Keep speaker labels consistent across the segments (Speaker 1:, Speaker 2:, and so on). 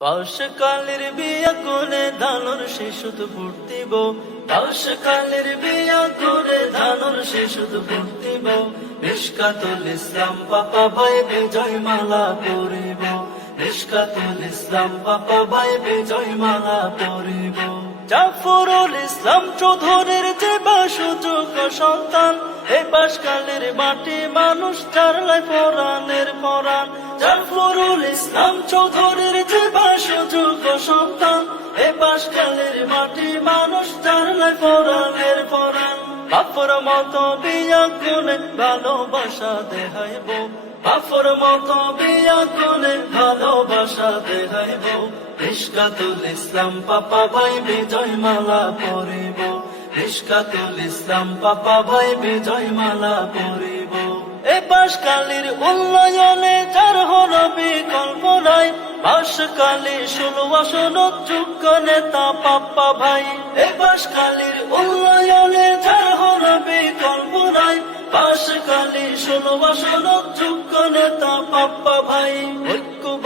Speaker 1: পাশকালের বিয়া কোলে ধানুর বিয়া কোলে ধানুর নিষ্কাতুল ইসলাম পাপা ভাই বিজয় মালা পরিব নিষ্কাতুল ইসলাম পাপা ভাই বিজয় মালা জাফরুল ইসলাম চৌধুরীর যে বা সুযোগ সন্তান এই পাশকালের মাটি মানুষ চারলাই পরাণের পরাণ জাফরুল ইসলাম চৌধুরীর যে বা সুযোগ সন্তান এই পাশকালের মাটি মানুষ চারলাই পরাণের পরাণ। বাপর মতো বিয়া গুনে ভালোবাসা দেখাইব বাপর মতো বিয়া গুনে ভালোবাসা দেখাইব নিষ্কাতুল ইসলাম পাপা ভাই বিজয় মালা পরিব। নিষ্কাতুল ইসলাম পাপা ভাই বিজয় মালা পরিব। এ পাশকালীর উন্নয়নে যার হল বিকল্প নাই বাসকালী ষোলো আসন যোগ্য নেতা পাপ্পা ভাই। এ বাসকালীর উন্নয়নে যার হল বিকল্প নাই বাসকালী ষোলো আসন যোগ্য নেতা পাপ্পা ভাই।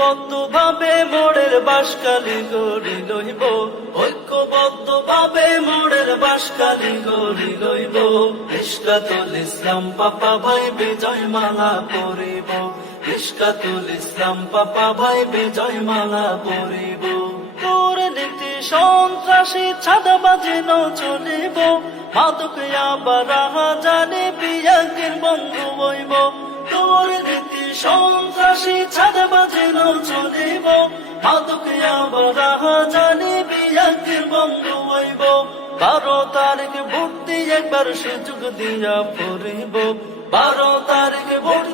Speaker 1: ঐক্যবদ্ধ ভাবে মোড়ের বাসকালি গড়ি লইব। ঐক্যবদ্ধ ভাবে মোড়ের বাসকালী গড়ি লইব। ইস্কাতুল ইসলাম পাপা ভাই বিজয় মালা পরিব ইস্কাতুল ইসলাম পাপা ভাই বিজয় মালা পরিব দুর্নীতি সন্ত্রাসী ছাদাবাজি ন চলিব। মাদক আবার জানে বিয়াকের বন্ধু বইব তোর নীতি সন্ত্রাসী ছাদাবাজি চলিব মাদক আবার জানে বিয়াকের বন্ধু বইব বারো তারিখ দিয়ে একবার সুযোগ দিয়া পড়িব। বারো তারিখ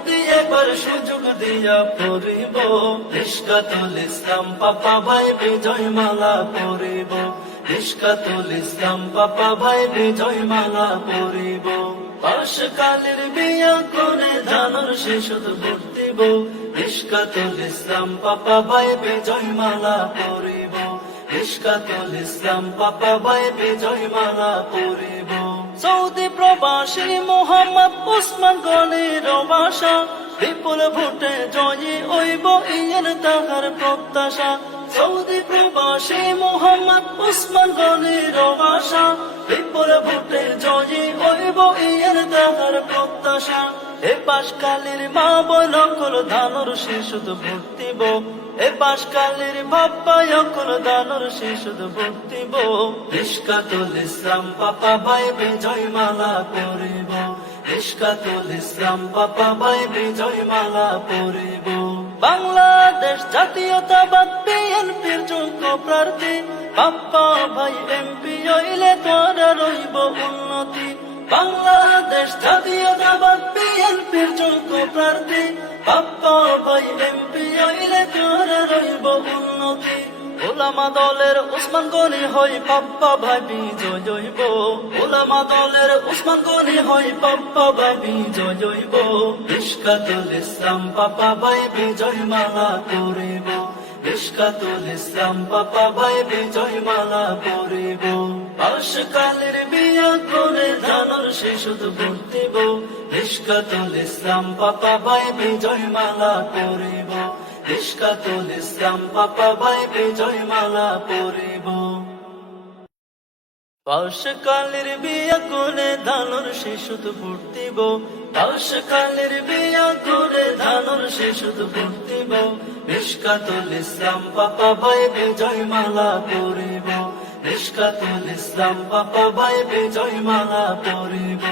Speaker 1: দিয়ে একবার সুযোগ দিয়া পড়িব। নিষ্কাতুল ইসলাম, পাপা ভাই বিজয় মালা পড়িব। নিষ্কাতুল ইসলাম, পাপা ভাই বিজয় মালা পড়িব। বিয়া করে শিশুদ ভোট দিব। নিষ্কাতুল ইসলাম পাপা ভাই বিজয় মালা পড়িব ইস্কাতুল ইসলাম পাপা ভাই বিজয় মালা পরিব। সৌদি প্রবাসী মোহাম্মদ উসমান গনির বাসা। বিপুল ভোটে জয়ী ওইব ইয়ের তাহার প্রত্যাশা। সৌদি প্রবাসী মোহাম্মদ উসমান গনির বাসা বিপুল ভোটে জয়ী ওইব ইয়ের তাহার প্রত্যাশা। এ পাশকালের মা বল কল ধানুর শিশুদ ভর্তিব এ পাশকালের বাপ্পা অকল দানুর শিশুদ ভর্তিব ইস্কাতুল ইসলাম পাপা ভাই বিজয় মালা করিব। ইস্কাতুল ইসলাম পাপা ভাই বিজয় মালা পরিব বাংলাদেশ জাতীয়তাবাদ বিএনপির যোগ্য প্রার্থী। বাপ্পা ভাই এমপি হইলে তোর রইব উন্নতি। বাংলাদেশ জাতীয়তাবাদ বিএনপির যোগ্য প্রার্থী। বাপ্পা ভাই এমপি হইলে তোর রইব উন্নতি। ওলামা দলের উসমান গনি হই পাপ্পা ভাই বিজয় জইব ওলামা দলের উসমান গনি হই পাপ্পা ভাই বিজয় জইব ইস্কাতুল ইসলাম পাপা ভাই, বিজয় মালা করিব ইস্কাতুল ইসলাম পাপা ভাই, বিজয় মালা পরিব। পাশকালের বিয়া করে ধানুর শিশুদ ভর্তিব। ইস্কাতুল ইসলাম পাপা ভাই, বিজয় মালা পরিব। ইস্কাতুল ইসলাম, পাপা ভাই বিজয় মালা পরিব। পাশকালের বিয়া করে ধানুর ফুর্তিব। পাশকালের বিয়া করে ধানুর নিষ্কাতুল ইসলাম, পাপা ভাই বিজয় মালা পরিব ইসলাম, পাপা ভাই বিজয় মালা পরিব।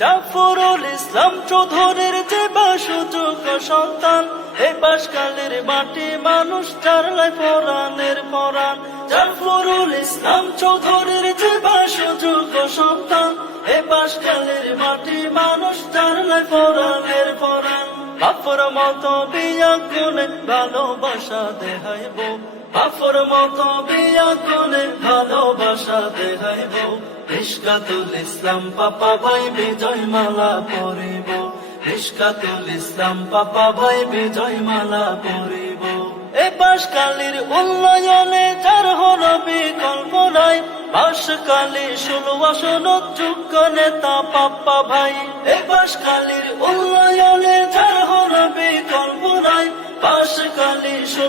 Speaker 1: জাফরুল ইসলাম চৌধুরীর যে বা সুযোগ সন্তান এই পাশকালের মাটি মানুষ চারলাই পরাণের পরাণ জাফরুল ইসলাম চৌধুরীর যে বা সুযোগ সন্তান এই পাশকালের মাটি মানুষ চারলাই পরাণের পরাণ বাপর মতো বিয়া গুনে ভালোবাসা দেখাইব বাপর মতো বিয়া গুনে ভালোবাসা দেখাইব ইস্কাতুল ইসলাম পাপা ভাই বিজয় মালা পরিব। ইস্কাতুল ইসলাম, পাপা ভাই বিজয় মালা পরিব। এ পাশকালীর উন্নয়নে যার হল বিকল্প নাই পাশকালী ষোলো আসন, যোগ্য নেতা পাপ্পা ভাই। এ পাশকালীর উন্নয়নে যার হল বিকল্প নাই পাশকালী ষোলো